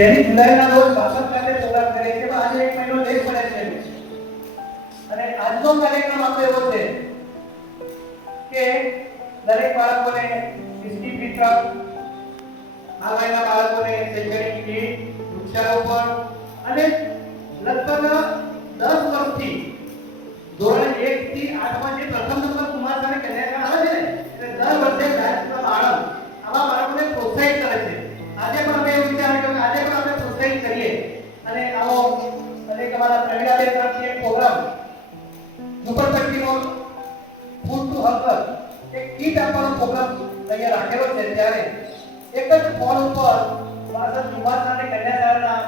જેની જુલાઈના રોજ બાસઠ ખાતે પ્રોગ્રામ કરે છે, આજે એક મહિનો લેટ પડે છે અને આજનો કાર્યક્રમ આપણો એવો છે કે દરેક બાળકોને બિસ્કિટ વિતરણ, આંગણવાડીના બાળકોને શૈક્ષણિક કીટ, વૃક્ષારોપણ અને લગભગ 10 વર્ષથી ધોરણ 1 થી 8 માં જે પ્રથમ નંબર કુમારસાની કન્યાશાળા આવે છે ને, એટલે દર વર્ષે રાજ્યના બાળક આવા બાળકોને પ્રોત્સાહિત કરે છે. આજે પણ અમે એવું વિચાર્યું કે આજે પણ આપણે પ્રોત્સાહિત કરીએ અને આવો અને તમારા પ્રવીણાબેન તરફથી એક પ્રોગ્રામ ઝુંપડપટ્ટીનો ફૂડ ટુ હંગર એક કીટ આપવાનો પ્રોગ્રામ અહીંયા રાખેલો છે. ત્યારે એક જ ફોન ઉપર વાસદ કુમારસાની કન્યાશાળાના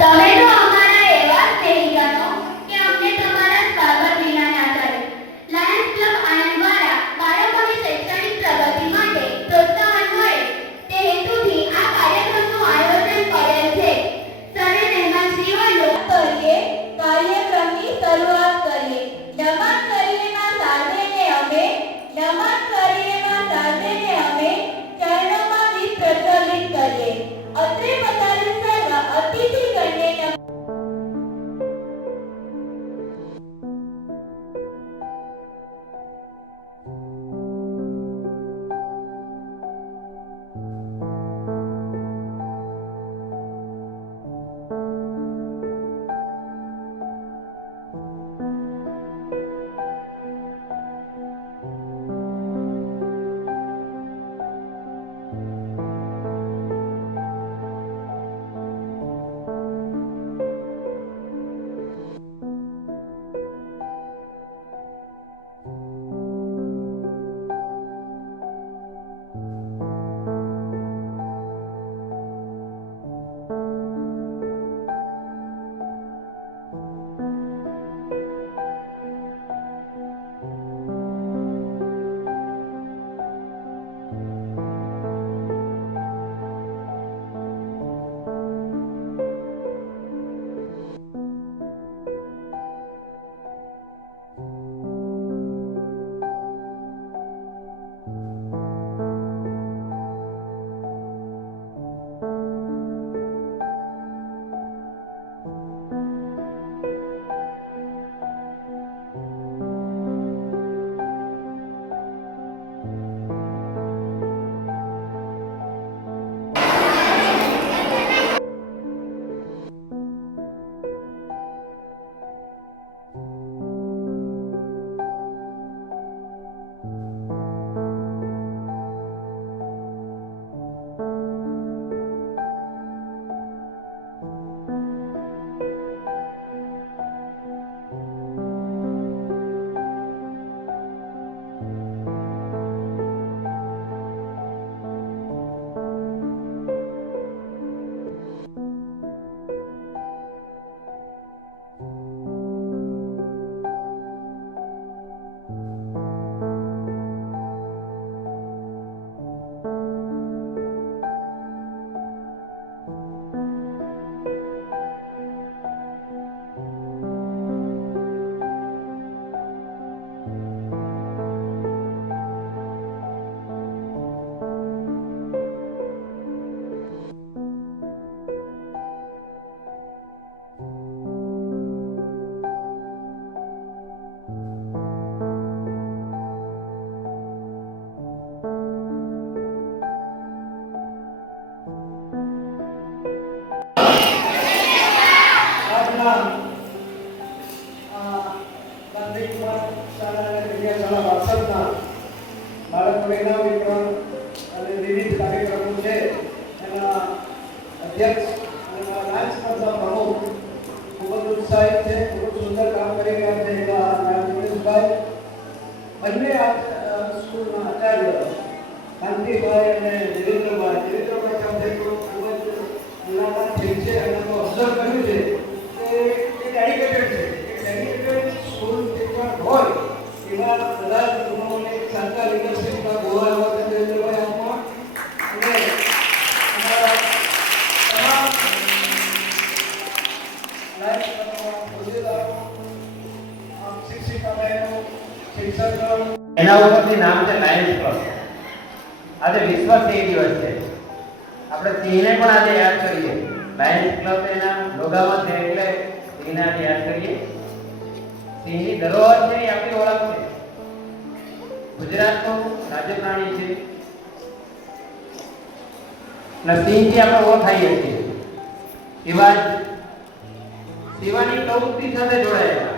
તમે તો અમારા એવા સ્નેહીજનો કે અમને તમારા સ્વાગત વિના ના ચાલે. લાયન્સ ક્લબ આણંદ દ્વારા બાળકોની શૈક્ષણિક પ્રગતિ માટે પ્રોત્સાહન મળે તે હેતુથી આ કાર્યક્રમનું આયોજન કરેલ છે. સરે મહેમાનશ્રીઓનો કરીએ કાર્યક્રમની શરૂઆત કરીએ. નમન કરીએમાં સાધેને અમે નમન કરીએમાં સાધેને અમે ચરણોમાં દીપ પ્રજ્વલિત કરીએ. અત્રે પધારેલ સર્વ અતિથિગણને બાળકોને ઇનામ વિતરણ અને વિવિધ કાર્યક્રમો છે એના અધ્યક્ષ અને લાયન્સ ક્લબના પ્રમુખ ખૂબ જ ઉત્સાહિત છે, ખૂબ જ સુંદર કામ કરી રહ્યા છે એવા દિનેશભાઈ, બંને સ્કૂલના આચાર્ય કાંતિભાઈ અને દેવેન્દ્રભાઈ સાથે ખૂબ જ મુલાકાત થઈ છે અને ઓબ્ઝર્વ કર્યું છે કે આજે વિશ્વ સિંહ દિવસ છે. આપણે સિંહને પણ આજે યાદ કરીએ. લાયન્સ ક્લબ એના લોગામાં છે એટલે સિંહને આજે યાદ કરીએ. સિંહની ધરોહર છે એ આપણી ઓળખ છે. ગુજરાતનું રાજ્ય પ્રાણી છે. અને સિંહથી આપણે ઓળખાઈએ છીએ. શિવાની પ્રવૃત્તિ સાથે જોડાયેલા